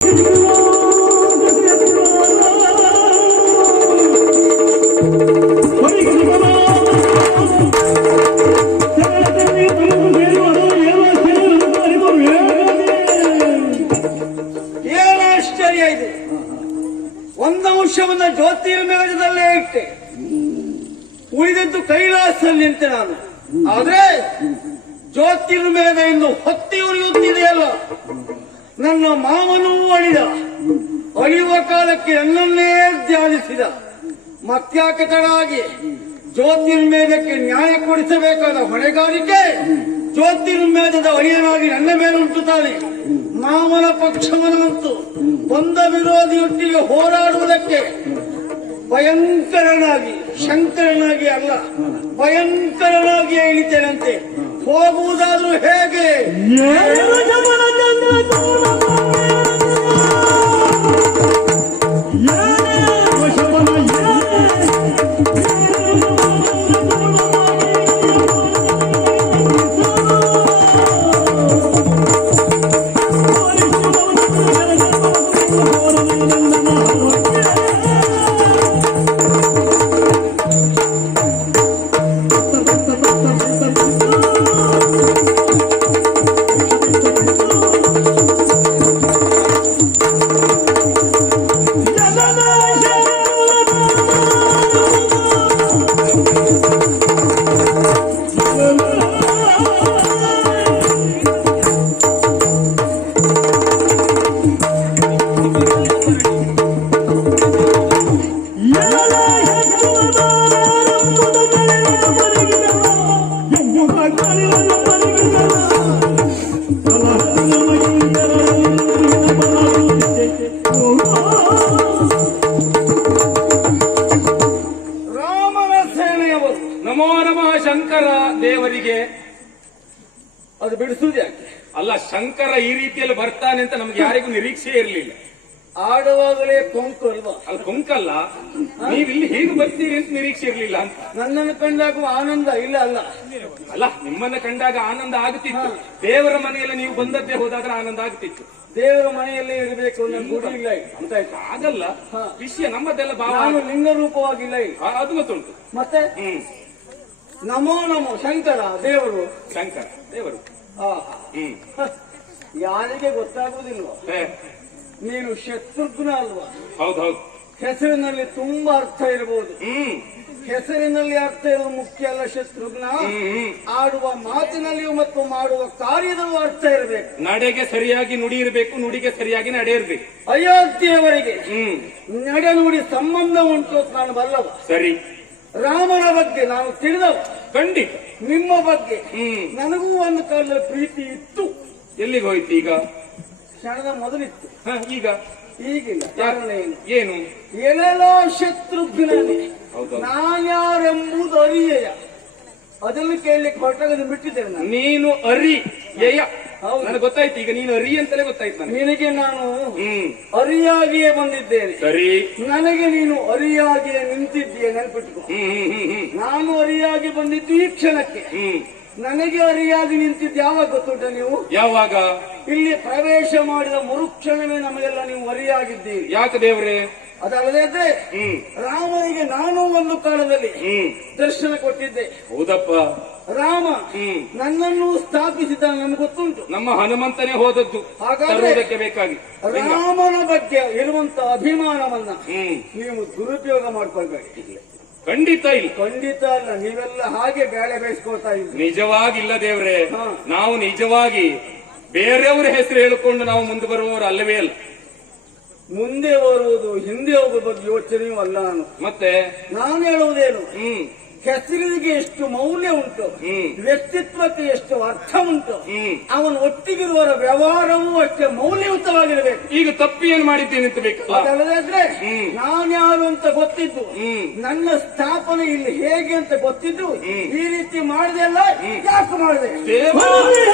ಏನು ನನ್ನ ಮಾವನೂ ಅಳಿದ. ಅಳಿಯುವ ಕಾಲಕ್ಕೆ ನನ್ನನ್ನೇ ಧ್ಯಾನಿಸಿದ ಮತ್ಯಾಕತರಾಗಿ ಜ್ಯೋತಿರ್ಮೇಧಕ್ಕೆ ನ್ಯಾಯ ಕೊಡಿಸಬೇಕಾದ ಹೊಣೆಗಾರಿಕೆ ಜ್ಯೋತಿರ್ಮೇಧದ ಅಳಿಯನಾಗಿ ನನ್ನ ಮೇಲುಂಟು ತಾನೆ ಮಾವನ ಪಕ್ಷವನ್ನಂತೂ ಬಂದ ವಿರೋಧಿಯೊಟ್ಟಿಗೆ ಹೋರಾಡುವುದಕ್ಕೆ ಭಯಂಕರನಾಗಿ, ಶಂಕರನಾಗಿ ಅಲ್ಲ ಭಯಂಕರನಾಗಿ ಹೇಳಿದ್ದೇನಂತೆ ಹೋಗುವುದಾದ್ರೂ ಹೇಗೆ? ರಾಮನ ಸೇನೆಯವರು ನಮೋ ನಮಃ ಶಂಕರ ದೇವರಿಗೆ. ಅದು ಬಿಡಿಸುವುದು ಯಾಕೆ? ಅಲ್ಲ ಶಂಕರ ಈ ರೀತಿಯಲ್ಲಿ ಬರ್ತಾನೆ ಅಂತ ನಮ್ಗೆ ಯಾರಿಗೂ ನಿರೀಕ್ಷೆ ಇರಲಿಲ್ಲ. ಆಡುವಾಗಲೇ ಕೊಂಕು ಅಲ್ವಾ? ಅಲ್ಲಿ ಕೊಂಕಲ್ಲ. ನೀವು ಇಲ್ಲಿ ಹೇಗೆ ಬರ್ತೀರಿ ಅಂತ ನಿರೀಕ್ಷೆ ಇರಲಿಲ್ಲ ಅಂತ. ನನ್ನನ್ನು ಕಂಡಾಗುವ ಆನಂದ ಇಲ್ಲ ಅಲ್ಲ? ಅಲ್ಲ ನಿಮ್ಮನ್ನ ಕಂಡಾಗ ಆನಂದ ಆಗುತ್ತಿತ್ತು. ದೇವರ ಮನೆಯಲ್ಲಿ ನೀವು ಬಂದದ್ದೇ ಹೋದಾದ್ರೆ ಆನಂದ ಆಗುತ್ತಿತ್ತು ದೇವರ ಮನೆಯಲ್ಲೇ ಇರಬೇಕು ಇಲ್ಲ. ಅಂತ ಆಗಲ್ಲ. ವಿಷಯ ನಮ್ಮದೆಲ್ಲ ಭಾವ. ಲಿಂಗ ರೂಪವಾಗಿಲ್ಲ ಇಲ್ಲಿ. ಅದು ಗೊತ್ತುಂಟು. ಮತ್ತೆ? ಹ್ಮ್. ನಮೋ ನಮೋ ಶಂಕರ ದೇವರು. ಶಂಕರ ದೇವರು. ಹ್ಮ್. ಯಾರಿಗೆ ಗೊತ್ತಾಗುವುದಿಲ್ವ? ನೀನು ಶತ್ರುಘ್ನ ಅಲ್ವಾ? ಹೌದೌದು ಹೆಸರಿನಲ್ಲಿ ತುಂಬಾ ಅರ್ಥ ಇರಬಹುದು ಹ್ಮ್. ಹೆಸರಿನಲ್ಲಿ ಅರ್ಥ ಇರೋದು ಮುಖ್ಯ ಅಲ್ಲ ಶತ್ರುಘ್ನ ಆಡುವ ಮಾತಿನಲ್ಲಿಯೂ ಮತ್ತು ಮಾಡುವ ಕಾರ್ಯದಲ್ಲೂ ಅರ್ಥ ಇರಬೇಕು. ನಡೆಗೆ ಸರಿಯಾಗಿ ನುಡಿ ಇರಬೇಕು ನುಡಿಗೆ ಸರಿಯಾಗಿ ನಡೆ ಇರಬೇಕು. ಅಯೋಧ್ಯೆಯವರಿಗೆ ನಡೆ ನುಡಿ ಸಂಬಂಧ ಉಂಟು ನಾನು ಬಲ್ಲವ. ಸರಿ. ರಾಮನ ಬಗ್ಗೆ ನಾನು ತಿಳಿದವ. ಖಂಡಿತ. ನಿಮ್ಮ ಬಗ್ಗೆ ನನಗೂ ಒಂದು ಕಾಲದಲ್ಲಿ ಪ್ರೀತಿ ಇತ್ತು. ಎಲ್ಲಿಗೆ ಹೋಯ್ತು ಈಗ? ಕ್ಷಣದ ಮೊದಲಿತ್ತು. ಈಗ? ಈಗಿಲ್ಲ. ಕಾರಣ ಏನು? ಏನು? ಏನೆಲ್ಲೋ ಶತ್ರುಘ್ನೇ ಹೌದು ನಾನ್ಯಾರೆಂಬುದು ಅರಿಯಯ. ಅದನ್ನು ಕೇಳಲಿಕ್ಕೆ ಹೊರಟಾಗ ಬಿಟ್ಟಿದ್ದೇನೆ ನಾನು. ನೀನು ಅರಿ ಯಯ ಹೌದು. ನನಗೆ ಗೊತ್ತಾಯ್ತು ಈಗ ನೀನು ಅರಿ ಅಂತಲೇ ಗೊತ್ತಾಯ್ತು ನನಗೆ. ನಿನಗೆ ನಾನು ಹ್ಮ್. ಅರಿಯಾಗಿಯೇ ಬಂದಿದ್ದೇನೆ. ಸರಿ. ನನಗೆ ನೀನು ಅರಿಯಾಗಿಯೇ ನಿಂತಿದ್ದೀಯ ಹ್ಮ್. ನಾನು ಅರಿಯಾಗಿ ಬಂದಿದ್ದು ಈ ಕ್ಷಣಕ್ಕೆ. ಹ್ಮ್. ನನಗೆ ಅರಿಯಾಗಿ ನಿಂತಿದ್ದು ಯಾವಾಗ ಗೊತ್ತುಂಟ ನೀವು? ಯಾವಾಗ? ಇಲ್ಲಿ ಪ್ರವೇಶ ಮಾಡಿದ ಮರುಕ್ಷಣವೇ ನಮಗೆಲ್ಲ ನೀವು ವರಿಯಾಗಿದ್ದೀರಿ. ಯಾಕೆ ದೇವ್ರೆ? ಅದಲ್ಲದೆ ರಾಮನಿಗೆ ನಾನು ಒಂದು ಕಾಲದಲ್ಲಿ ದರ್ಶನ ಕೊಟ್ಟಿದ್ದೆ. ಹೌದಪ್ಪ. ರಾಮ ನನ್ನನ್ನು ಸ್ಥಾಪಿಸಿದ ನಮ್ಗೆ ಗೊತ್ತುಂಟು. ನಮ್ಮ ಹನುಮಂತನೇ ಹೋದದ್ದು. ಹಾಗಾದ್ರೆ- ಬೇಕಾಗಿ. ರಾಮನ ಬಗ್ಗೆ ಇರುವಂತ ಅಭಿಮಾನವನ್ನ ನೀವು ದುರುಪಯೋಗ ಮಾಡ್ಕೊಳ್ಬೇಕು ಖಂಡಿತ ಇಲ್ಲ. ಖಂಡಿತ ಅಲ್ಲ ನೀವೆಲ್ಲ ಹಾಗೆ ಬೇಳೆ ಬೇಯಿಸ್ಕೊಳ್ತಾ ಇದ್ದೀವಿ ನಿಜವಾಗಿಲ್ಲ ದೇವ್ರೆ. ನಾವು ನಿಜವಾಗಿ ಬೇರೆಯವರ ಹೆಸರು ಹೇಳಿಕೊಂಡು ನಾವು ಮುಂದೆ ಬರುವವರು ಅಲ್ಲವೇ ಅಲ್ಲ. ಮುಂದೆ ಬರುವುದು ಹಿಂದೆ ಹೋಗುವ ಬಗ್ಗೆ ಯೋಚನೆಯೂ ಅಲ್ಲ ನಾನು. ಮತ್ತೆ? ನಾನು ಹೇಳುವುದೇನು? ಹ್ಮ್. ಹೆಸರಿಗೆ ಎಷ್ಟು ಮೌಲ್ಯ ಉಂಟು ವ್ಯಕ್ತಿತ್ವಕ್ಕೆ ಎಷ್ಟು ಅರ್ಥ ಉಂಟು ಹ್ಮ್. ಅವನ ಒಟ್ಟಿಗಿರುವವರ ವ್ಯವಹಾರವೂ ಅಷ್ಟೇ ಮೌಲ್ಯಯುತವಾಗಿರಬೇಕು. ಈಗ ತಪ್ಪು ಏನ್ ಮಾಡಿದ್ದೇನೆ ಅಂತ ನಾನು ಯಾರು ನಾನ್ಯಾರು ಅಂತ ಗೊತ್ತಿದ್ದು ಹ್ಮ್. ನನ್ನ ಸ್ಥಾಪನೆ ಇಲ್ಲಿ ಹೇಗೆ ಅಂತ ಗೊತ್ತಿದ್ದು ಈ ರೀತಿ ಮಾಡಿದೆ ಅಲ್ಲ ಯಾಕೆ ಮಾಡಿದೆ? ಹಾಗೆ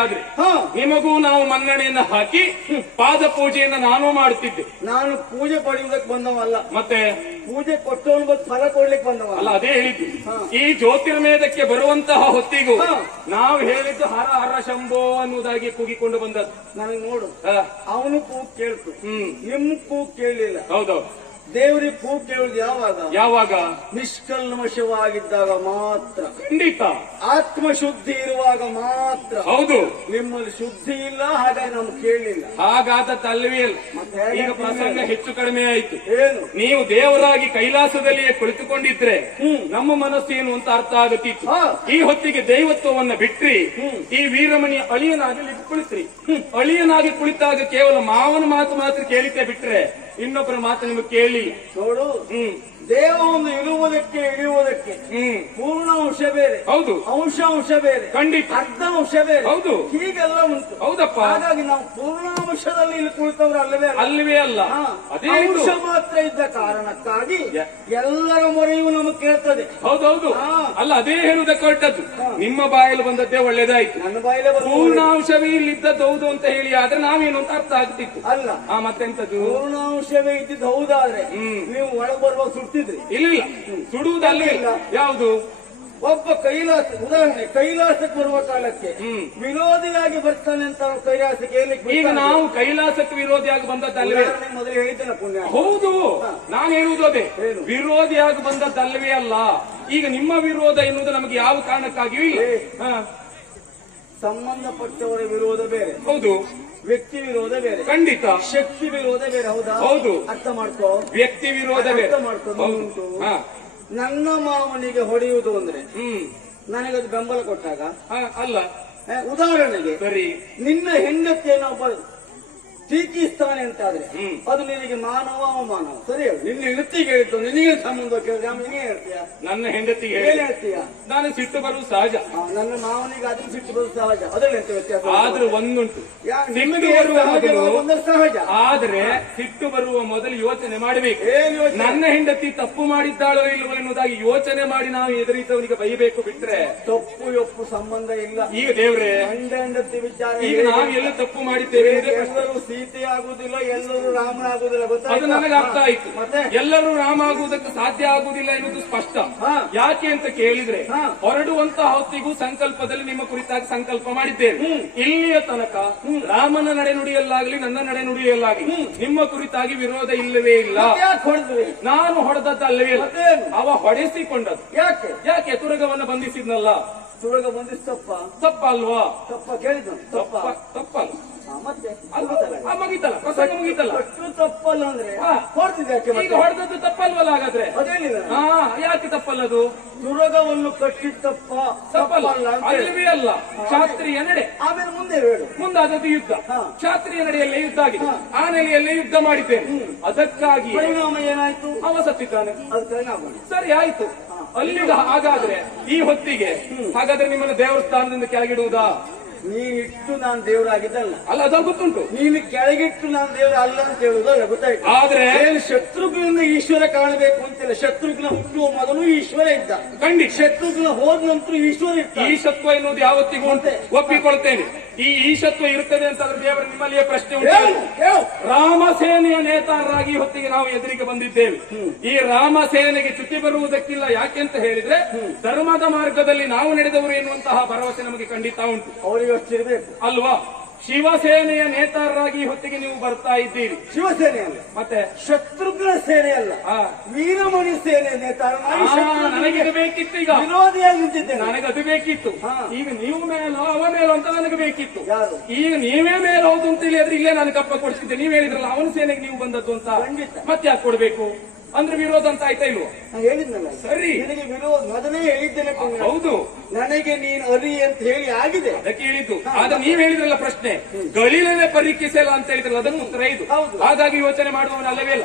ಆದ್ರೆ ಹಾ. ನಿಮಗೂ ನಾವು ಮನ್ನಣೆಯನ್ನ ಹಾಕಿ ಪಾದ ಪೂಜೆಯನ್ನ ನಾನು ಮಾಡುತ್ತಿದ್ದೆ. ನಾನು ಪೂಜೆ ಪಡೆಯುವುದಕ್ಕೆ ಬಂದವಲ್ಲ. ಮತ್ತೆ? ಪೂಜೆ ಕೊಟ್ಟವನು ಬಂದು ಫಲ ಕೊಡ್ಲಿಕ್ಕೆ ಬಂದವ ಅಲ್ಲ ಅದೇ ಹೇಳಿದ್ದು. ಈ ಜ್ಯೋತಿರ್ಮೇದಕ್ಕೆ ಬರುವಂತಹ ಹೊತ್ತಿಗೂ. ನಾವು ಹೇಳಿದ್ದು ಹರ ಹರ ಶಂಭೋ ಅನ್ನುವುದಾಗಿ ಕೂಗಿಕೊಂಡು ಬಂದದ್ದು. ನನಗೆ ನೋಡು. ಅವನು ಕೂಗ್ ಕೇಳ್ತು. ಹ್ಮ್. ನಿಮ್ ಕೂಗ್ ಕೇಳಲಿಲ್ಲ. ಹೌದೌದು. ದೇವರಿಗೆ ಪೂಜೆ ಯಾವಾಗ? ಯಾವಾಗ? ನಿಷ್ಕಲ್ಮಶವಾಗಿದ್ದಾಗ ಮಾತ್ರ. ಖಂಡಿತ. ಆತ್ಮಶುದ್ಧಿ ಇರುವಾಗ ಮಾತ್ರ. ಹೌದು. ನಿಮ್ಮಲ್ಲಿ ಶುದ್ಧಿ ಇಲ್ಲ ಹಾಗಾಗಿ ನಮ್ಗೆ ಕೇಳಿಲ್ಲ ಹಾಗಾದ ಮತ್ತೆ ಈಗ ಪ್ರಸಂಗ ಹೆಚ್ಚು ಕಡಿಮೆ ಆಯ್ತು. ಏನು? ನೀವು ದೇವರಾಗಿ ಕೈಲಾಸದಲ್ಲಿಯೇ ಕುಳಿತುಕೊಂಡಿದ್ರೆ. ನಮ್ಮ ಮನಸ್ಸು ಏನು ಅಂತ ಅರ್ಥ ಆಗುತ್ತಿತ್ತು ಈ ಹೊತ್ತಿಗೆ ದೈವತ್ವವನ್ನ ಬಿಟ್ರಿ ಈ ವೀರಮಣಿಯ ಅಳಿಯನಾಗಿ ಕುಳಿತ್ರಿ. ಅಳಿಯನಾಗಿ ಕುಳಿತಾಗ ಕೇವಲ ಮಾವನ ಮಾತು ಮಾತ್ರ ಕೇಳಿದ್ದೆ ಬಿಟ್ರೆ ಇನ್ನೊಬ್ಬರ ಮಾತು ನಿಮಗೆ ಕೇಳಿ. ನೋಡು ಹ್ಮ್. ದೇವ ಒಂದು ಇರುವುದಕ್ಕೆ ಇಳಿಯುವುದಕ್ಕೆ ಹ್ಮ್. ಪೂರ್ಣ ಅಂಶ ಬೇರೆ. ಹೌದು. ಅಂಶ ಅಂಶ ಬೇರೆ. ಖಂಡಿತ. ಅರ್ಧ ಅಂಶ ಬೇರೆ. ಹೌದು. ಹೀಗೆಲ್ಲ ಉಂಟು. ಹೌದಪ್ಪ. ಹಾಗಾಗಿ ನಾವು ಪೂರ್ಣಾಂಶದಲ್ಲಿ ಇಲ್ಲಿ ಕುಳಿತವ್ರು ಅಲ್ಲವೇ ಅಲ್ಲ? ಅಲ್ಲವೇ ಅಲ್ಲ. ಅದೇ ಅಂಶ ಮಾತ್ರ ಇದ್ದ ಕಾರಣಕ್ಕಾಗಿ ಎಲ್ಲರ ಮೊರೆಯೂ ನಮಗೆ ಕೇಳ್ತದೆ. ಹೌದೌದು. ಅಲ್ಲ ಅದೇ ಹೇಳುವುದಕ್ಕೆ ಹೊರಟದ್ದು. ನಿಮ್ಮ ಬಾಯಲ್ಲಿ ಬಂದದ್ದೇ ಒಳ್ಳೇದಾಯ್ತು. ನನ್ನ ಬಾಯಲ್ಲಿ ಪೂರ್ಣಾಂಶವೇ ಇಲ್ಲಿದ್ದದ್ದು ಹೌದು ಅಂತ ಹೇಳಿ ಆದ್ರೆ ನಾವೇನು ಅಂತ ಅರ್ಥ ಆಗ್ತಿತ್ತು. ಅಲ್ಲ. ಆ ಮತ್ತೆಂತದ್ದು? ಪೂರ್ಣಾಂಶವೇ ಇದ್ದಿದ್ದು ಹೌದಾದ್ರೆ. ನೀವು ಒಳಗೆ ಬರುವಾಗ ಸುಡ್ತಿದ್ರಿ. ಇಲ್ಲ ಸುಡುವುದಲ್ಲ. ಯಾವುದು? ಒಬ್ಬ ಕೈಲಾಸ ಉದಾಹರಣೆ ಕೈಲಾಸಕ್ಕೆ ಬರುವ ಕಾಲಕ್ಕೆ. ವಿರೋಧಿಯಾಗಿ ಬರ್ತಾನೆ ಅಂತ ಕೈಲಾಸಕ್ಕೆ ಹೇಳಲಿಕ್ಕೆ ಈಗ. ನಾವು ಕೈಲಾಸಕ್ಕೆ ವಿರೋಧಿಯಾಗಿ ಬಂದದ್ದಲ್ಲವೇ ಉದಾಹರಣೆ ಮೊದಲು ಹೇಳಿದ್ದೇನೆ ಪುಣ್ಯ. ಹೌದು. ನಾನು ಹೇಳುವುದು ಅದೇ? ವಿರೋಧಿಯಾಗಿ ಬಂದದ್ದಲ್ಲವೇ ಅಲ್ಲ. ಈಗ ನಿಮ್ಮ ವಿರೋಧ ಎನ್ನುವುದು ನಮಗೆ ಯಾವ ಕಾರಣಕ್ಕಾಗಿಯೂ ಇಲ್ಲ. ಸಂಬಂಧಪಟ್ಟವರ ವಿರೋಧ ಬೇರೆ. ಹೌದು. ವ್ಯಕ್ತಿ ವಿರೋಧ ಬೇರೆ. ಖಂಡಿತ. ಶಕ್ತಿ ವಿರೋಧ ಬೇರೆ ಹೌದಾ? ಹೌದು. ಅರ್ಥ ಮಾಡ್ಕೋ. ವ್ಯಕ್ತಿ ವಿರೋಧ ಬೇರೆ. ಅರ್ಥ ಮಾಡ್ಕೋ ಉಂಟು. ನನ್ನ ಮಾವನಿಗೆ ಹೊಡೆಯುವುದು ಅಂದ್ರೆ ಹ್ಮ್. ನನಗದು ಬೆಂಬಲ ಕೊಟ್ಟಾಗ? ಅಲ್ಲ. ಉದಾಹರಣೆಗೆ ಸರಿ. ನಿನ್ನ ಹೆಂಡತಿಯನ್ನು ಒಬ್ಬ ಟೀಕಿಸ್ತಾನೆ ಅಂತ ಆದ್ರೆ ಅದು ನಿನಗೆ ಮಾನವ ಅವಮಾನ. ಸರಿ ನಿನ್ನ ಹೆಂಡತಿಗೆ ಹೇಳಿದ್ದು ನಿನಗೆ ಸಂಬಂಧ ಕೇಳಿದ್ರೆ ಆಮೇಲೆ ನೀನೇ ಹೇಳ್ತೀಯ? ನನ್ನ ಹೆಂಡತಿಗೆ ಏನ್ ಹೇಳ್ತೀಯ? ನಾನು ಸಿಟ್ಟು ಬರುವುದು ಸಹಜ. ನನ್ನ ಮಾವನಿಗೆ ಅದನ್ನ ಸಿಟ್ಟು ಬರುವುದು ಸಹಜ. ಅದರಲ್ಲಿ ಎಂತ ವ್ಯತ್ಯಾಸ ಆದ್ರೆ ಒಂದುಂಟು. ನಿಮಗೆ ಸಹಜ. ಆದ್ರೆ ಸಿಟ್ಟು ಬರುವ ಮೊದಲು ಯೋಚನೆ ಮಾಡಬೇಕು? ನನ್ನ ಹೆಂಡತಿ ತಪ್ಪು ಮಾಡಿದ್ದಾಳೋ ಇಲ್ವೋ ಎನ್ನುವುದಾಗಿ ಯೋಚನೆ ಮಾಡಿ ನಾವು ಎದುರಿತವನಿಗೆ ಬೈಬೇಕು ಬಿಟ್ರೆ. ತಪ್ಪು ಒಪ್ಪು ಸಂಬಂಧ ಇಲ್ಲ. ಈಗ ದೇವ್ರೆ ಹೆಂಡತಿ ವಿಚಾರ ಈಗ? ನಾವು ಎಲ್ಲ ತಪ್ಪು ಮಾಡಿದ್ದೇವೆ. ಎಲ್ಲರೂ ಸೀತೆ ಆಗುದಿಲ್ಲ ಎಲ್ಲರೂ ರಾಮನ ಆಗುದಿಲ್ಲ ಅದು ಗೊತ್ತಾಯ್ತಾ? ನನಗೆ ಅರ್ಥ ಆಯ್ತು. ಮತ್ತೆ? ಎಲ್ಲರೂ ರಾಮ ಆಗುವುದಕ್ಕೆ ಸಾಧ್ಯ ಆಗುವುದಿಲ್ಲ ಎನ್ನುವುದು ಸ್ಪಷ್ಟ. ಹಾ. ಯಾಕೆ ಅಂತ ಕೇಳಿದ್ರೆ ಹಾ. ಹೊರಡುವಂತಹ ಹೊತ್ತಿಗೂ ಸಂಕಲ್ಪದಲ್ಲಿ ನಿಮ್ಮ ಕುರಿತಾಗಿ ಸಂಕಲ್ಪ ಮಾಡಿದ್ದೇನೆ. ಇಲ್ಲಿಯ ತನಕ ರಾಮನ ನಡೆನುಡಿಯಲ್ಲಾಗಲಿ ನನ್ನ ನಡೆನುಡಿಯಲ್ಲಾಗಲಿ ನಿಮ್ಮ ಕುರಿತಾಗಿ ವಿರೋಧ ಇಲ್ಲವೇ ಇಲ್ಲ. ಮತ್ತೆ ಯಾಕೆ ಹೊಡೆದ್ರಿ? ನಾನು ಹೊಡೆದದ್ದಲ್ಲವೇ ಇಲ್ಲ. ಮತ್ತೇನು? ಅವ ಹೊಡೆಸಿಕೊಂಡದ್ದು. ಯಾಕೆ? ಯಾಕೆ ತುರಗವನ್ನು ಬಂಧಿಸಿದ್ನಲ್ಲ? ತುರಗ ಬಂದಿಸ್ ತಪ್ಪ? ತಪ್ಪ ಅಲ್ವಾ ತಪ್ಪ? ಕೇಳಿದ ತಪ್ಪ ತಪ್ಪಲ್ಲ. ಆ, ಮತ್ತೆ? ಅಲ್ವಾ? ಆ, ಮುಗೀತಲ್ಲ. ಪ್ರಸಂಗ ಮುಗೀತಲ್ಲ. ಅಷ್ಟು ತಪ್ಪಲ್ಲ ಅಂದ್ರೆ? ಹಾ. ಹೊಡೆದಿದ್ದೆ ಯಾಕೆ ಈಗ ಮತ್ತೆ ಹೊಡೆದದ್ದು ತಪ್ಪಲ್ವಲ್ಲ ಹಾಗಾದ್ರೆ? ಅದೇನಿಲ್ಲ. ಹಾ ಯಾಕೆ ತಪ್ಪಲ್ಲದು? ಸುರಗವನ್ನು ಕಟ್ಟಿ ತಪ್ಪ. ತಪ್ಪಲ್ಲ. ತಪ್ಪಲ್ಲ ಅಂತ ಹೇಳಿ. ಅಲ್ವೇ ಅಲ್ಲ. ಶಾಸ್ತ್ರೀಯ ನಡೆ ಆಮೇಲೆ ಮುಂದೆ ಹೇಳು. ಮುಂದಾದದ್ದು ಯುದ್ಧ. ಹಾ. ಶಾಸ್ತ್ರೀಯ ನಡೆಯಲ್ಲೇ ಯುದ್ಧ ಆಗಿದೆ. ಆ ನೆಲೆಯಲ್ಲೇ ಯುದ್ಧ ಮಾಡಿದ್ದೇನೆ. ಅದಕ್ಕಾಗಿ ಪರಿಣಾಮ ಏನಾಯ್ತು? ಅವ ಸತ್ತಿದ್ದಾನೆ ಅದು ಪರಿಣಾಮ. ಸರಿ ಆಯ್ತು. ಅಲ್ಲಿಂದ ಹಾಗಾದ್ರೆ ಈ ಹೊತ್ತಿಗೆ ಹಾಗಾದ್ರೆ ನಿಮ್ಮನ್ನು ದೇವಸ್ಥಾನದಿಂದ ಕೆಳಗಿಡುವುದಾ? ನೀನ್ ಇಟ್ಟು ನಾನು ದೇವರಾಗಿದ್ದಲ್ಲ. ಅಲ್ಲ ಅದ ಗೊತ್ತುಂಟು. ನೀನು ಕೆಳಗಿಟ್ಟು ನಾನು ದೇವರ ಅಲ್ಲ ಅಂತ ಹೇಳುದಲ್ಲ ಗೊತ್ತಾಯ್ತು. ಆದ್ರೆ ಶತ್ರುಘ್ನಿಂದ ಶತ್ರುಘ್ನ ಈಶ್ವರ ಕಾಣಬೇಕು ಅಂತಿಲ್ಲ. ಶತ್ರುಘ್ನ ಹುಟ್ಟುವ ಮೊದಲು ಈಶ್ವರ ಇದ್ದ. ಖಂಡಿತ. ಶತ್ರುಘ್ನ ಹೋದ ನಂತರ ಈಶ್ವರ ಈ ಸತ್ವ ಎನ್ನುವುದು ಯಾವತ್ತಿಗೂ ಅಂತೆ ಒಪ್ಪಿಕೊಳ್ತೇನೆ. ಈ ಈಶತ್ವ ಇರುತ್ತದೆ ಅಂತಂದ್ರೆ ದೇವರ ನಿಮ್ಮಲ್ಲಿಯೇ ಪ್ರಶ್ನೆ ಉಂಟು. ರಾಮಸೇನೆಯ ನೇತಾರರಾಗಿ ಹೊತ್ತಿಗೆ ನಾವು ಎದುರಿಗೆ ಬಂದಿದ್ದೇವೆ. ಈ ರಾಮಸೇನೆಗೆ ಚುಟ್ಟಿ ಬರುವುದಕ್ಕಿಲ್ಲ ಯಾಕೆಂತ ಹೇಳಿದ್ರೆ ಧರ್ಮದ ಮಾರ್ಗದಲ್ಲಿ ನಾವು ನಡೆದವರು ಎನ್ನುವಂತಹ ಭರವಸೆ ನಮಗೆ ಖಂಡಿತ ಉಂಟು. ಅವರಿಗೆ ಅಲ್ವಾ? ಶಿವಸೇನೆಯ ನೇತಾರರಾಗಿ ಹೊತ್ತಿಗೆ ನೀವು ಬರ್ತಾ ಇದ್ದೀರಿ. ಶಿವಸೇನೆ ಅಲ್ಲ. ಮತ್ತೆ? ಶತ್ರುಘ್ನ ಸೇನೆ ಅಲ್ಲ. ವೀರಮಣಿ ಸೇನೆ ನೇತಾರ. ನನಗೆ ಶತ್ರುಘ್ನಿಗೆ ಬೇಕಿತ್ತು ಈಗ ವಿರೋಧಿಯಾಗಿ ನಿಂತಿದ್ದೇನೆ. ನನಗೆ ಅದು ಬೇಕಿತ್ತು. ಈಗ ನೀವು ಮೇಲೋ ಅವ ಮೇಲೋ ಅಂತ ನನಗೆ ಬೇಕಿತ್ತು. ಈಗ ನೀವೇ ಮೇಲೆ ಹೌದು ಅಂತ ಹೇಳಿದ್ರೆ ಇಲ್ಲೇ ನಾನು ಕಪ್ಪ ಕೊಡಿಸಿದ್ದೆ. ನೀವ್ ಹೇಳಿದ್ರಲ್ಲ ಅವನ ಸೇನೆಗೆ ನೀವು ಬಂದದ್ದು ಅಂತ. ಮತ್ತೆ ಯಾಕೆ ಕೊಡ್ಬೇಕು? ಅಂದ್ರೆ ವಿರೋಧ ಅಂತ ಆಯ್ತಾ ಇಲ್ವಾ? ನಾನು ಹೇಳಿದ್ನಲ್ಲ. ಸರಿ. ನನಗೆ ವಿರೋಧ ಮೊದಲೇ ಹೇಳಿದ್ದೇನೆ. ಹೌದು. ನನಗೆ ನೀನು ಅರಿ ಅಂತ ಹೇಳಿ ಆಗಿದೆ. ಅದಕ್ಕೆ ಹೇಳಿದ್ದು. ಆದ್ರೆ ನೀವ್ ಹೇಳಿದ್ರಲ್ಲ ಪ್ರಶ್ನೆ. ಗಳಿಲನೆ ಪರೀಕ್ಷಿಸಲ್ಲ ಅಂತ ಹೇಳಿದ್ರಲ್ಲ ಅದನ್ನು ಉತ್ತರ ಇದು. ಹೌದು. ಹಾಗಾಗಿ ಯೋಚನೆ ಮಾಡುವವನ ಅಲ್ಲವೇ ಇಲ್ಲ?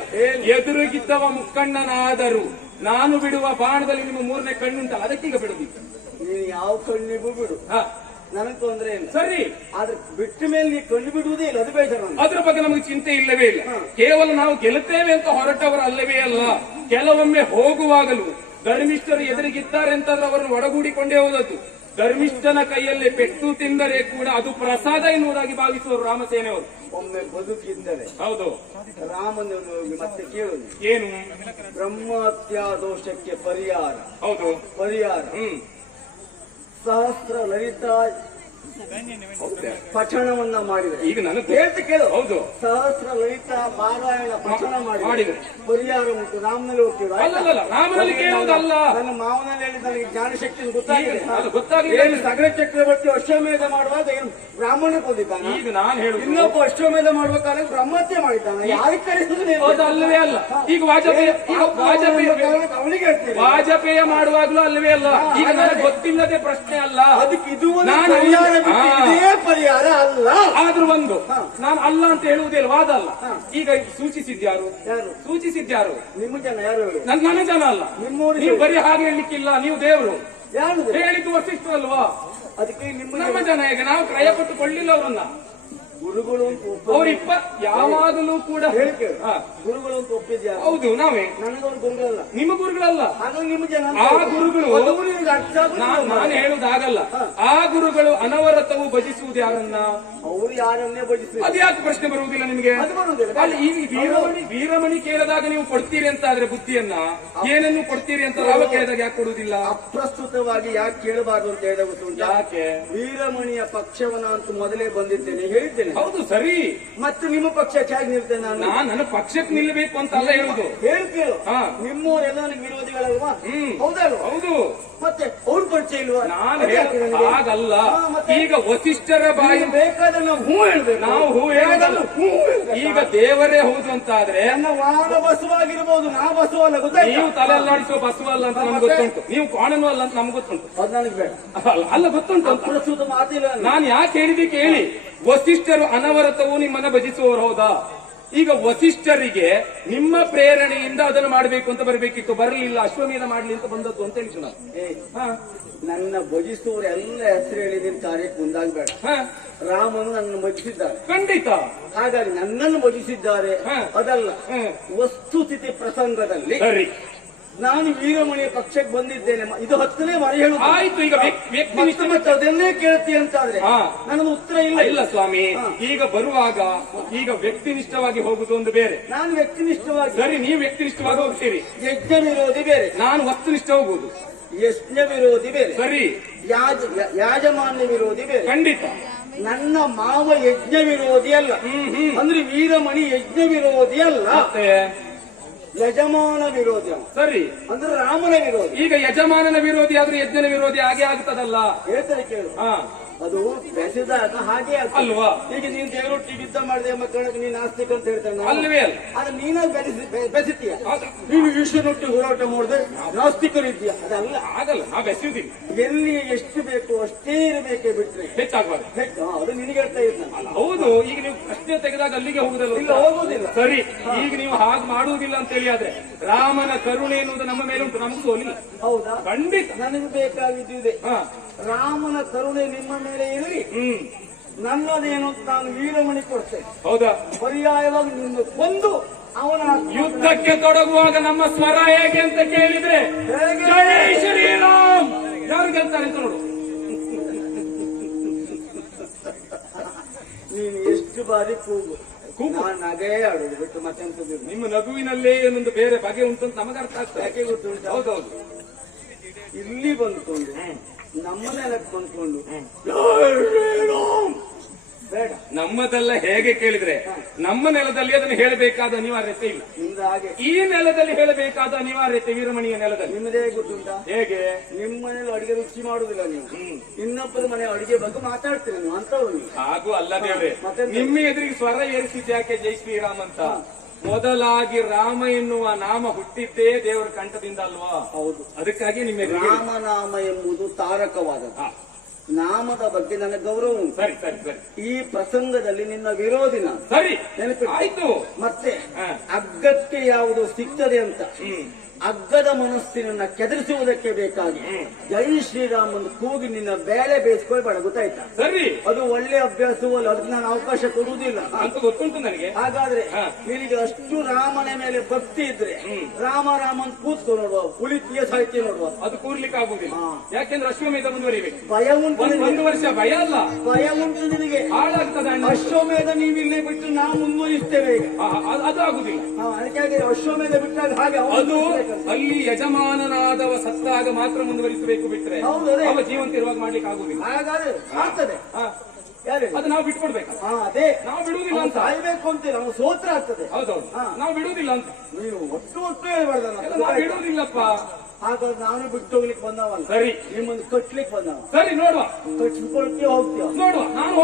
ಎದುರುಗಿದ್ದವ ಮುಕ್ಕಣ್ಣನಾದರೂ ನಾನು ಬಿಡುವ ಬಾಣದಲ್ಲಿ ನಿಮ್ಮ ಮೂರನೇ ಕಣ್ಣುಂಟ ಅದಕ್ಕೀಗ ಬಿಡುದಿಲ್ಲ ನೀನು ಯಾವ ಕಣ್ಣಿಗೂ ಬಿಡು. ಹಾ, ನನಗೆ ತೊಂದರೆ ಇಲ್ಲ. ಸರಿ. ಆದ್ರೆ ಬಿಟ್ಟ ಮೇಲೆ ನೀ ಕಣ್ಣು ಬಿಡುವುದೇ ಇಲ್ಲ ಅದು ಬೇಜಾರು ನನಗೆ. ಅದ್ರ ಬಗ್ಗೆ ನಮಗೆ ಚಿಂತೆ ಇಲ್ಲವೇ ಇಲ್ಲ. ಕೇವಲ ನಾವು ಗೆಲ್ಲುತ್ತೇವೆ ಅಂತ ಹೊರಟವರು ಅಲ್ಲವೇ ಅಲ್ಲ. ಕೆಲವೊಮ್ಮೆ ಹೋಗುವಾಗಲೂ ಧರ್ಮಿಷ್ಠರು ಎದುರಿಗಿದ್ದಾರೆ ಅಂತಂದ್ರೆ ಅವರನ್ನು ಒಡಗೂಡಿಕೊಂಡೇ ಹೋದದ್ದು. ಧರ್ಮಿಷ್ಠನ ಕೈಯಲ್ಲಿ ಪೆಟ್ಟು ತಿಂದರೆ ಕೂಡ ಅದು ಪ್ರಸಾದ ಎನ್ನುವುದಾಗಿ ಭಾವಿಸುವರು ರಾಮಸೇನೆಯವರು. ಒಮ್ಮೆ ಬದುಕಿದ್ದರೆ ಹೌದು. ರಾಮನನ್ನು ಹೋಗಿ ಮತ್ತೆ ಕೇಳುದು ಏನು? ಬ್ರಹ್ಮಹತ್ಯಾ ದೋಷಕ್ಕೆ ಪರಿಹಾರ. ಹೌದು. ಪರಿಹಾರ. ಹ್ಮ್. ಸಹಸ್ರ ಲಲಿತಾ ಹೌದಾ? ಪಠಣವನ್ನ ಮಾಡಿದೆ. ಈಗ ನನಗೆ ಕೇಳ್ತಿ ಕೇಳು. ಹೌದು. ಸಹಸ್ರ ಲಲಿತ ಪಾರಾಯಣ ಪಠಣ ಮಾಡಿದರೆ ಮಾಡಿದರೆ. ಪರಿಹಾರ ಉಂಟು. ರಾಮನಲ್ಲಿ ಹೋಗ್ತೀವಿ ರಾಮನಲ್ಲಿ ಕೇಳುವುದಲ್ಲ. ನನ್ನ ಮಾವನಲ್ಲಿ ಹೇಳಿದ ನನಗೆ ಜ್ಞಾನಶಕ್ತಿ ಗೊತ್ತಾಗಿದೆ. ಏನು ಸಗರ ಚಕ್ರವರ್ತಿ ಅಶ್ವಮೇಧ ಮಾಡುವಾಗ ಏನು ಬ್ರಾಹ್ಮಣ ಕೊಂದಿದ್ದಾನೆ ಈಗ ನಾನು ಹೇಳುದು. ಇನ್ನೊಬ್ಬ ಅಶ್ವಮೇಧ ಮಾಡ್ಬೇಕಾದ್ರೆ ಬ್ರಹ್ಮತ್ಯ ಮಾಡಿದ್ದಾನೆ? ಯಾರಿಗೆ ಕಳಿಸುದು ನೀವು? ಅದು ಅಲ್ಲವೇ ಅಲ್ಲ ಈಗ ವಾಜಪೇಯಿ ವಾಜಪೇಯಿ ಅವನಿಗೆ ಹೇಳ್ತೀನಿ ವಾಜಪೇಯ ಮಾಡುವಾಗ್ಲೂ ಅಲ್ಲವೇ ಅಲ್ಲ. ಈಗ ನನಗೆ ಗೊತ್ತಿಲ್ಲದೆ ಪ್ರಶ್ನೆ ಅಲ್ಲ. ಅದಕ್ಕೆ ಇದು ನಾನು. ಬಿಟ್ಟು ಇದೇ ಪರಿಹಾರ. ಅಲ್ಲ. ಆದ್ರೂ ಒಂದು ನಾನು ಅಲ್ಲ ಅಂತ ಹೇಳುವುದಿಲ್ಲ ವಾದ ಅಲ್ಲ. ಈಗ ಸೂಚಿಸಿದ್ಯಾರು? ಯಾರು? ಸೂಚಿಸಿದ್ಯಾರು? ನಿಮ್ಮ ಜನ ಯಾರು ನನ್ನ ನನ್ನ ಜನ ಅಲ್ಲ. ನಿಮ್ಮೂರು ನೀವು ಬರೀ ಹಾಗೆ ಹೇಳಲಿಕ್ಕಿಲ್ಲ ನೀವು ದೇವರು. ಯಾರು? ಹೇಳಿ? ಹೇಳಿದ್ದು ವಸಿಷ್ಠರಲ್ವಾ ಅದಕ್ಕೆ ನಿಮ್ಮ ನಮ್ಮ ಜನ ಈಗ ನಾವು ಕ್ರಯ ಪಟ್ಟುಕೊಳ್ಳಿಲ್ಲ ಅವರನ್ನ. ಗುರುಗಳು ಅಂತ ಅವ್ರ ಇಪ್ಪ ಯಾವಾಗಲೂ ಕೂಡ ಹೇಳಿ ಕೇಳು. ಹಾ. ಗುರುಗಳು ಅಂತ ಒಪ್ಪಿದ್ಯಾ? ಹೌದು ನಾವೇ. ನನಗವ್ರು ಗುರುಗಳಲ್ಲ. ನಿಮ್ಮ ಗುರುಗಳಲ್ಲ. ನಿಮ್ಮ ಜನ ಆ ಗುರುಗಳು. ನಾನ್ ಹೇಳುದಾಗಲ್ಲ. ಆ ಗುರುಗಳು ಅನವರತವು ಭಜಿಸುವುದು ಯಾರನ್ನ? ಅವ್ರು ಯಾರನ್ನೇ ಭಜಿಸಿ ಅದ್ಯಾಕೆ ಪ್ರಶ್ನೆ ಬರುವುದಿಲ್ಲ ನಿಮಗೆ? ಅಲ್ಲಿ ಈ ವೀರಮಣಿ ವೀರಮಣಿ ಕೇಳಿದಾಗ ನೀವು ಕೊಡ್ತೀರಿ ಅಂತ ಆದ್ರೆ ಬುದ್ಧಿಯನ್ನ? ಏನನ್ನು ಕೊಡ್ತೀರಿ ಅಂತ ರಾವ ಕೇಳಿದಾಗ ಯಾಕೆ ಕೊಡುವುದಿಲ್ಲ? ಅಪ್ರಸ್ತುತವಾಗಿ ಯಾಕೆ ಕೇಳಬಾರ್ದು ಅಂತ ಗೊತ್ತುಂಟಾ? ಯಾಕೆ? ವೀರಮಣಿಯ ಪಕ್ಷವನ ಅಂತ ಮೊದಲೇ ಬಂದಿದ್ದೇನೆ ಹೇಳಿದ್ದೇನೆ. ಹೌದು ಸರಿ ಮತ್ತೆ ನಿಮ್ಮ ಪಕ್ಷಕ್ಕೆ ಹೇಗೆ ನಿಲ್ತೇನೆ ನಾನು ನಾನ್ ನನ್ನ ಪಕ್ಷಕ್ಕೆ ನಿಲ್ಲಬೇಕು ಅಂತ ಅಲ್ಲ ಹೇಳುದು ಹಾ. ನಿಮ್ಮವರೆಲ್ಲ ನನಗೆ ವಿರೋಧಿಗಳಲ್ವಾ ಹ್ಮ್. ಹೌದಲ್ವಾ ಹೌದು ಮತ್ತೆ ಅವ್ರ ಪರಿಚಯ ಇಲ್ವಾ ನಾನು ಅದ್ಯಾಕೆ ಆಗಲ್ಲ ನನಗೆ? ಹಾಗಲ್ಲ ಹಾ, ಮತ್ತೆ? ಈಗ ವಸಿಷ್ಠರ ಬಾಯಿ ಬೇಕಾದ್ರೆ ನಾವು ಹೂ ಹೇಳ್ಬೇಕು ನಾವು ಹೂ ಹೇಳ್ಬೇಕು. ದೇವರೇ ಹೌದು ಅಂತ ಆದ್ರೆ ನನ್ನ ಬಸವಾಗಿರ್ಬೋದು ನಾ ಬಸವಲ್ಲ ಗೊತ್ತಾಯ್ತು? ನೀವು ತಲೆ ಅಲ್ಲಾಡಿಸುವ ಬಸವ ಅಲ್ಲ ಅಂತ ನಮ್ಗೆ ಗೊತ್ತುಂಟು. ನೀವು ಕಾಣನು ಅಲ್ಲ ಅಂತ ನಮ್ಗೆ ಗೊತ್ತುಂಟು. ಅದು ನನಗೆ ಬೇಡ. ಅಲ್ಲ ಅಲ್ಲ ಗೊತ್ತುಂಟು ಅಂತ. ಮಾತಿಲ್ಲ. ನಾನು ಯಾಕೆ ಹೇಳಿದೆ ಕೇಳಿ. ವಸಿಷ್ಠರು ಅನವರತವು ನಿಮ್ಮನ್ನ ಭಜಿಸುವವರು ಹೌದಾ? ಈಗ ವಸಿಷ್ಠರಿಗೆ ನಿಮ್ಮ ಪ್ರೇರಣೆಯಿಂದ ಅದನ್ನು ಮಾಡಬೇಕು ಅಂತ ಬರಬೇಕಿತ್ತು. ಬರಲಿಲ್ಲ ಅಶ್ವಮೇಧ ಮಾಡ್ಲಿ ಅಂತ ಬಂದದ್ದು ಅಂತ ಹೇಳಿ ಹಾ, ನನ್ನ ಭಜಿಸುವವರು ಎಲ್ಲ ಹೆಸರು ಹೇಳಿದ್ದೀನಿ ಕಾರ್ಯಕ್ಕೆ ಮುಂದಾಗಬೇಡ. ಹಾ, ರಾಮನು ನನ್ನನ್ನು ಭಜಿಸಿದ್ದಾರೆ. ಖಂಡಿತ. ಹಾಗಾಗಿ ನನ್ನನ್ನು ಭಜಿಸಿದ್ದಾರೆ. ಅದಲ್ಲ. ವಸ್ತುಸ್ಥಿತಿ ಪ್ರಸಂಗದಲ್ಲಿ ನಾನು ವೀರಮಣಿಯ ಪಕ್ಷಕ್ಕೆ ಬಂದಿದ್ದೇನೆ. ಇದು ಹತ್ತನೇ ಬಾರಿ ಹೇಳುದು. ಆಯ್ತು ಈಗ ಮತ್ತು ಮತ್ತೆ ಅದನ್ನೇ ಕೇಳ್ತಿ ಅಂತಾದ್ರೆ ನನಗೆ ನನ್ನ ಉತ್ತರ ಇಲ್ಲ. ಇಲ್ಲ ಸ್ವಾಮಿ. ಈಗ ಬರುವಾಗ ಈಗ ವ್ಯಕ್ತಿನಿಷ್ಠವಾಗಿ ಹೋಗುದು ಒಂದು ಬೇರೆ. ನಾನು ವ್ಯಕ್ತಿನಿಷ್ಠವಾಗಿ ಸರಿ ನೀವು ವ್ಯಕ್ತಿನಿಷ್ಠವಾಗಿ ಹೋಗ್ತೀರಿ. ಯಜ್ಞ ವಿರೋಧಿ ಬೇರೆ. ನಾನು ವಸ್ತುನಿಷ್ಠ ಹೋಗುದು ಯಜ್ಞ ವಿರೋಧಿ ಬೇರೆ. ಸರಿ. ಯಾಜ ಯಾಜಮಾನ್ಯ ವಿರೋಧಿ ಬೇರೆ. ಖಂಡಿತ. ನನ್ನ ಮಾವ ಯಜ್ಞ ವಿರೋಧಿ ಅಲ್ಲ ಅಂದ್ರೆ ವೀರಮಣಿ ಯಜ್ಞ ವಿರೋಧಿ ಅಲ್ಲ ಯಜಮಾನ ವಿರೋಧಿ. ಅವ. ಸರಿ. ಅಂದ್ರೆ ರಾಮನ ವಿರೋಧಿ. ಈಗ ಯಜಮಾನನ ವಿರೋಧಿ ಆದ್ರೆ ಯಜ್ಞನ ವಿರೋಧಿ ಹಾಗೆ ಆಗ್ತದಲ್ಲ? ಹೇಳ್ತಾರೆ ಕೇಳು. ಹಾ. ಅದು ಬೆಸಿದ ಹಾಗೆ ಆಗ್ತದೆ. ಅಲ್ವಾ? ಈಗ ನೀನ್ ದೇವರೊಟ್ಟಿ ಯುದ್ಧ ಮಾಡಿದೆ ಅಂತ ಕಾರಣಕ್ಕೆ ನೀನ್ ಆಸ್ತಿಕ ಅಂತ ಹೇಳ್ತಾನೆ ಅಲ್ಲವೇ ಅಲ್ವೇ ಅಲ್ಲ. ಆದ್ರೆ ನೀನಾಗಿ ಬೆಳೆಸಿ ಬೆ- ಬೆಸಿತೀಯ ಹೌದು. ನೀನು ಈಶ್ವರನೊಟ್ಟಿಗೆ ಹೋರಾಟ ಮಾಡಿದ್ರೆ ನಾಸ್ತಿಕರಿದ್ದೀಯ ಅದಲ್ಲ. ಆಗಲ್ಲ ನಾ ಬೆಸೆಯುವುದಿಲ್ಲ ಎಲ್ಲಿ ಎಷ್ಟು ಬೇಕು ಅಷ್ಟೇ ಇರಬೇಕೇ ಬಿಟ್ರೆ. ಹೆಚ್ಚಾಗಬಾರ್ದು. ಹೆಚ್ಚು ಹಾ, ಅದು ನಿನಗೆ ಹೇಳ್ತಾ ಅಲ್ಲ ಹೌದು. ಈಗ ನೀವು ಪ್ರಶ್ನೆ ತೆಗೆದಾಗ ಅಲ್ಲಿಗೆ ಹೋಗುದಲ್ಲ ಇಲ್ಲ ಹೋಗುದಿಲ್ಲ ಸರಿ. ಈಗ ನೀವು ಹಾಗೆ ಮಾಡುವುದಿಲ್ಲ ಅಂತ ಹೇಳಿ ಆದ್ರೆ ರಾಮನ ಕರುಣೆ ಎನ್ನುವುದು ನಮ್ಮ ಮೇಲೆ ಉಂಟು. ನಮಗೂ ಸೋಲಿಲ್ಲ ಹೌದಾ? ಖಂಡಿತ. ನನಗೆ ಬೇಕಾಗಿದ್ದು ಇದೆ. ಹಾ. ರಾಮನ ಕರುಣೆ ನಿಮ್ಮ ಮೇಲೆ ಇರಲಿ. ಹ್ಮ್ ನನ್ನದೇನು ನಾನು ವೀರಮಣಿ ಕೊಡ್ತೇನೆ. ಹೌದಾ? ಪರ್ಯಾಯವಾಗಿ ನಿಮ್ಮ ಕೊಂದು ಅವನ ಯುದ್ಧಕ್ಕೆ ತೊಡಗುವಾಗ ನಮ್ಮ ಸ್ವರ ಹೇಗೆ ಅಂತ ಕೇಳಿದ್ರೆ? ಶ್ರೀರಾಮ್! ಯಾರು ಗೆಲ್ತಾರೆ ಅಂತ ನೋಡು. ನೀನು ಎಷ್ಟು ಬಾರಿ ಕೂಗು. ಕೂಗು. ನಗೇ ಆಡುದು ಬಿಟ್ಟು ಮತ್ತೆಂತದ್ದು? ನಿಮ್ಮ ನಗುವಿನಲ್ಲೇ ಏನೊಂದು ಬೇರೆ ಬಗೆ ಉಂಟು ಅಂತ ನಮಗೆ ಅರ್ಥ ಆಗ್ತದೆ ಹೌದೌದು. ಇಲ್ಲಿ ಬಂದ್ಕೊಂಡು ನಮ್ಮ ನೆಲಕ್ಕೆ ಬಂದ್ಕೊಂಡು ಬೇಡ. ನಮ್ಮದೆಲ್ಲ ಹೇಗೆ ಕೇಳಿದ್ರೆ ನಮ್ಮ ನೆಲದಲ್ಲಿ ಅದನ್ನು ಹೇಳಬೇಕಾದ ಅನಿವಾರ್ಯತೆ ಇಲ್ಲ. ನಿಮ್ದು ಹಾಗೆ. ಈ ನೆಲದಲ್ಲಿ ಹೇಳಬೇಕಾದ ಅನಿವಾರ್ಯತೆ ವೀರಮಣಿಯ ನೆಲದಲ್ಲಿ. ನಿಮ್ಮದೇ ಗೊತ್ತುಂಟ? ಹೇಗೆ? ನಿಮ್ಮ ಮನೇಲಿ ಅಡಿಗೆ ರುಚಿ ಮಾಡುದಿಲ್ಲ ನೀವು. ಹ್ಮ್. ಇನ್ನೊಬ್ಬರ ಮನೆ ಅಡಿಗೆ ಬಗ್ಗೆ ಮಾತಾಡ್ತೀರಿ ನೀವು ಅಂತ ಹಾಗೂ ಅಲ್ಲ ದೇವ್ರೆ ಮತ್ತೆ? ನಿಮ್ಮ ಎದುರಿಗೆ ಸ್ವರ ಏರಿಸಿದ್ಯಾಕೆ ಜೈ ಶ್ರೀರಾಮ್ ಅಂತ? ಮೊದಲಾಗಿ ರಾಮ ಎನ್ನುವ ನಾಮ ಹುಟ್ಟಿದ್ದೇ ದೇವರ ಕಂಠದಿಂದ ಅಲ್ವಾ? ಹೌದು. ಅದಕ್ಕಾಗಿ ನಿಮಗೆ ರಾಮನಾಮ ಎಂಬುದು ತಾರಕವಾದ ನಾಮದ ಬಗ್ಗೆ ನನಗೆ ಗೌರವ ಉಂಟು. ಸರಿ ಸರಿ ಸರಿ. ಈ ಪ್ರಸಂಗದಲ್ಲಿ ನಿನ್ನ ವಿರೋಧಿನ ಸರಿ. ನೆನಪು ಆಯ್ತು. ಮತ್ತೆ. ಅಗ್ಗಕ್ಕೆ ಯಾವುದು ಸಿಗ್ತದೆ ಅಂತ. ಅಗ್ಗದ ಮನಸ್ಸಿನನ್ನ ಕೆದರಿಸುವುದಕ್ಕೆ ಬೇಕಾಗಿ ಜೈ ಶ್ರೀರಾಮ್ ಒಂದು ಕೂಗಿ ನಿನ್ನ ಬೇಳೆ ಬೇಯಿಸ್ಕೊಳ್ಬೇಡ ಗೊತ್ತಾಯ್ತಾ? ಸರಿ. ಅದು ಒಳ್ಳೆ ಅಭ್ಯಾಸವಲ್ಲ ಅದಕ್ಕೆ ನಾನು ಅವಕಾಶ ಕೊಡುವುದಿಲ್ಲ. ಅಂತ ಗೊತ್ತುಂಟು ನನಗೆ. ಹಾಗಾದ್ರೆ. ನಿನಗೆ ಅಷ್ಟು ರಾಮನ ಮೇಲೆ ಭಕ್ತಿ ಇದ್ರೆ ರಾಮ ರಾಮನ್ ಕೂತ್ಕೊ ನೋಡುವ ಕುಳಿತಿಯ ಸಾಹಿತ್ಯ ನೋಡುವ. ಅದು ಕೂರ್ಲಿಕ್ಕೆ ಆಗುದಿಲ್ಲ ಯಾಕೆಂದ್ರೆ ಅಶ್ವಮೇಧ ಮುಂದುವರಿಬೇಕು. ಭಯ ಉಂಟು ಒಂದು ವರ್ಷ ಭಯ ಅಲ್ಲ. ಭಯ ಉಂಟು ನಿನಗೆ. ಹಾಳಾಗ್ತದೆ. ಅಶ್ವಮೇಧ ನೀವಿಲ್ಲೇ ಬಿಟ್ಟು ನಾವು ಮುಂದುವರಿಸ್ತೇವೆ ಈಗ. ಅದು ಆಗುದಿಲ್ಲ. ಅದಕ್ಕಾಗಿ ಅಶ್ವಮೇಧ ಬಿಟ್ಟಾಗ ಹಾಗೆ ಅದು. ಅಲ್ಲಿ ಯಜಮಾನನಾದವ ಸತ್ತಾಗ ಮಾತ್ರ ಮುಂದುವರಿಸಬೇಕು ಬಿಟ್ರೆ. ಅವ ಜೀವಂತ ಇರುವಾಗ ಮಾಡ್ಲಿಕ್ಕೆ ಆಗುದಿಲ್ಲ ಹಾಗಾದ್ರೆ ಆಗ್ತದೆ. ಅದು ನಾವು ಬಿಟ್ಕೊಡ್ಬೇಕು ಹಾ ಅದೇ. ನಾವು ಬಿಡುವುದಿಲ್ಲ ಅಂತ. ಸಾಯ್ಬೇಕು ಅಂತ ನಾವು ಸೋತ್ರ ಆಗ್ತದೆ. ಹೌದೌದು. ಹಾ. ನಾವು ಬಿಡುವುದಿಲ್ಲ ಅಂತ. ನೀವು ಒಟ್ಟು ಒಟ್ಟು ಹೇಳ್ಬಾರ್ದಲ್ಲ. ನಾವು ಬಿಡುವುದಿಲ್ಲಪ್ಪ. ಹಾಗಾದ್ರೆ ನಾನು ಬಿಟ್ಟು ಹೋಗ್ಲಿಕ್ಕೆ ಬಂದವಲ್ಲ. ಸರಿ. ನಿಮ್ಮನ್ನು ಕಟ್ಲಿಕ್ಕೆ ಬಂದವ. ಸರಿ ನೋಡುವ. ಕಟ್ಸ್ಕೊಳ್ತೀಯ ಹೋಗ್ತೀವ ನೋಡುವ. ನಾನು